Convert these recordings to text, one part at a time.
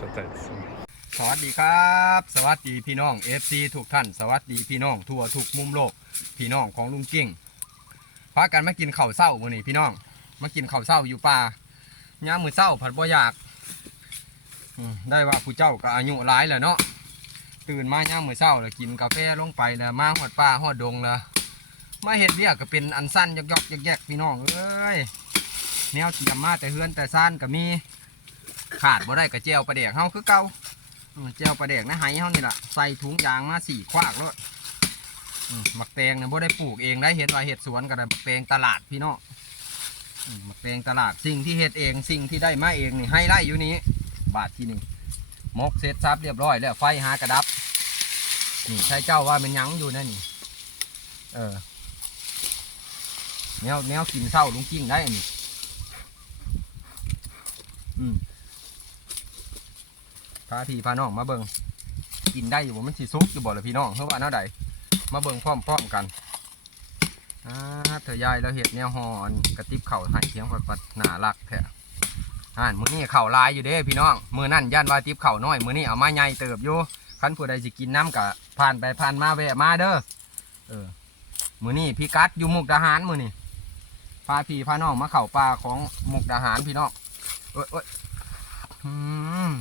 สเตตสวัสดีครับ สวัสดีพี่น้อง FC ทุกท่าน สวัสดีพี่น้องทั่วทุกมุมโลก พี่น้องของลุงกิ้งพากันมากินข้าวเศร้ามื้นี้พี่น้อง มากินข้าวเศร้าอยู่ป่าย่ามมื้อเศร้าผัดบ่อยากได้ว่าผู้เจ้าก็อายุหลายแล้วเนาะตื่นมาย่ามมื้อเศร้าแล้วกินกาแฟลงไปแล้วมาหอดป่าหอดดงแล้วมาเห็ดเรียกก็เป็นอันสั้นยกๆแยกๆพี่น้องเอ้ยแนวเตรียมมาแต่เฮือนแต่สั้นก็มี ขาดบ่ได้ก็แจวปลาแดกเฮาคือเก่าเจียวปลาแดกนะไหเฮานี่ล่ะใส่ถุงยางมาสี่ควากแล้วมหมักแตงเนี่ยบ่ได้ปลูกเองได้เห็นว่าเห็ดสวนก็ได้หมักแตงตลาดพี่น้องมหมักแตงตลาดสิ่งที่เห็ดเองสิ่งที่ได้มาเองนี่ให้ไล่อยู่นี้ บาทที่นี่มกเสร็จซับเรียบร้อยแล้วไฟหากระดับนี่ใช่เจ้าว่ามันยังอยู่นั่นนี่เออแนวแนวกินเศร้าลุงกิ้งได้อันนี่อืม พาพี่พาน้องมาเบิงกินได้อยู่บ่มันสิซุกอยู่บ่ล่ะพี่น้องเพราะว่าแนวใดมาเบิงพร้อมๆกันอ่าเธอยายเราเห็ดแนวหอนกระติบเข่าหายเทียงปัดหนารักแท้อ่านมือนี้เข่าลายอยู่เด้พี่น้องมือนั่นย่านว่าติบเข่าน้อยมือนี้เอามาใหญ่เติบอยู่คันผู้ใดสิกินน้ำกะผ่านไปผ่านมาแวะมาเด้อเออมือนี้พี่กัดอยู่มุกดาหารมือนี้พาพี่พาน้องมาเข่าป่าของมุกดาหารพี่น้องเอ้ยเอ้ยอืม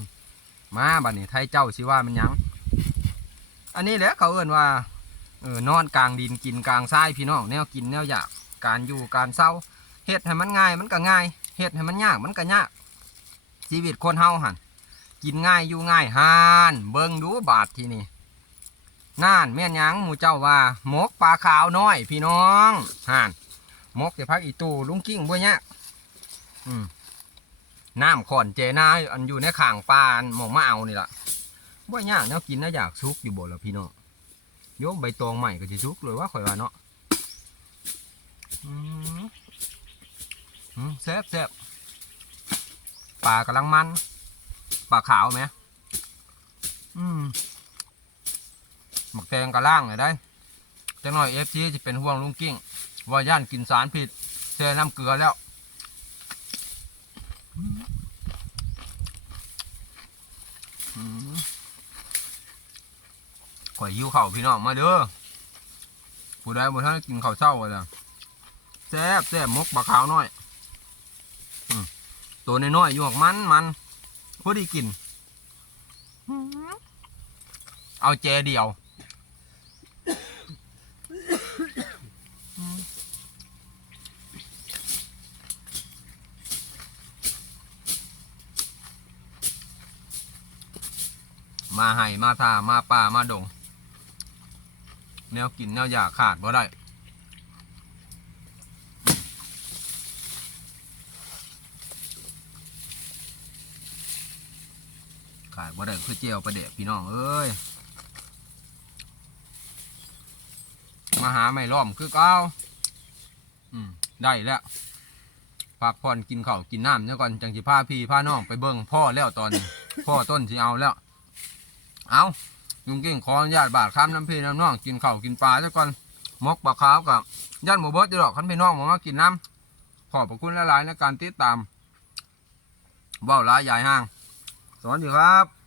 มาบัดนี้ไทยเจ้าสิว่ามันหยังอันนี้แหละเขาเอื่นว่าเออนอนกลางดินกินกลางทรายพี่น้องแนวกินแนวอยากการอยู่การเศร้าเฮ็ดให้มันง่ายมันก็ง่ายเฮ็ดให้มันยากมันก็ยากชีวิตคนเฮาหันกินง่ายอยู่ง่ายหานเบิ่งดูบาทที่นี่น่านแม่นยังหมูเจ้าว่าหมกปลาขาวน้อย พี่น้องห่านหมกแต่พักอีตูลุงกิ้งบ่ยากอืม น้ำขอนเจนาอันอยู่ในข่างปลานหมองมาเอานี่ล่ะบ่ยากแนวกินน่าอยากซุกอยู่บ่ล่ะพี่น้องโยกใบตองใหม่ก็สิซุกเลยว่าข่อยว่าเนาะแซ่บแซ่บปลากำลังมันปลาขาวไหมอืมหมักแตงกระล่างเลยได้จังหน่อยเอฟซีจะเป็นห่วงลุงกิ้งว่าย่านกินสารผิดเซ่น้ำเกลือแล้ว ข่อยยิ้วเข่าวพี่น้องมาเด้อผู้ใดบ่ท่านกินข้าวเช้าเลยนะแซ่บแซ่บมกปลาขาวน้อยอืมตัวน้อยๆอยู่ของมันมันพอดีกินอืมเอาแจเดียว มาให้มาทามาป่ามาดง แนวกินแนวอยากขาดบ่ได้ขาดบ่ได้คือเจียวประเดะพี่น้องเอ้ยมาหาไม่ล้อมคือเก้าอืมได้แล้วพักผ่อนกินข้าวกินน้ำเนี่ยก่อนจังสิพาพี่พาน้องไปเบิ่งพ่อแล้วตอนนี้พ่อต้นที่เอาแล้ว เอาลุงกิ้งขออนุญาตบาดข้ามน้ำพี่น้ำน้องกินข้าวกินปลาซะก่อนมกปลาขาวกับย่านหมูเบิร์ดจะดอกขันพี่น้องมามากินน้ำขอบพระคุณหลายๆในการติดตามเบ้าหลายใหญ่ห้าง สวัสดีครับ